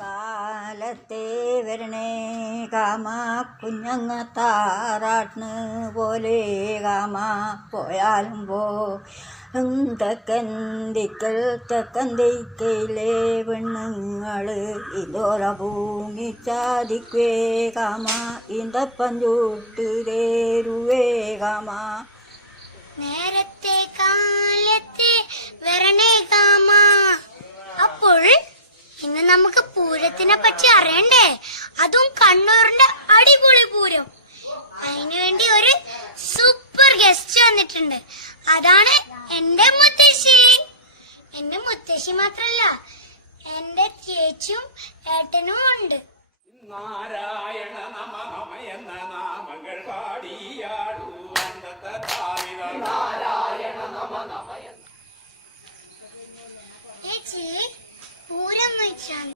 കാലത്തെ വരണേ കാമ കുഞ്ഞങ്ങ താറാട്ടിന് പോലെ കാമ പോയാലും തെക്കന്തിക്കൽ തെക്കന്തിക്കയിലെ പെണ്ണുങ്ങൾ ഇതോറ ഭൂമി ചാതിക്കുവേ കാമ ഇന്തപ്പം ചൂട്ടുതേരുവേ കാമ നേരത്തെ കാലത്തെ വരണേ കാമ. അപ്പോൾ ഇന്ന് നമുക്ക് പൂരത്തിനെ പറ്റി അറിയണ്ടേ, അതും കണ്ണൂരിന്റെ അടിപൊളി പൂരം. അതിനുവേണ്ടി ഒരു സൂപ്പർ ഗസ്റ്റ് വന്നിട്ടുണ്ട്. അതാണ് എന്റെ മുത്തശ്ശി. എന്റെ മുത്തശ്ശി മാത്രല്ല, എന്റെ ചേച്ചിയും ഏട്ടനും ഉണ്ട്. നാരായണ നമ നമ എന്ന നാമങ്ങൾ പാടിയാടൂ നാരായണ നമ നമ. ചേച്ചി, പൂരം വെച്ചാൽ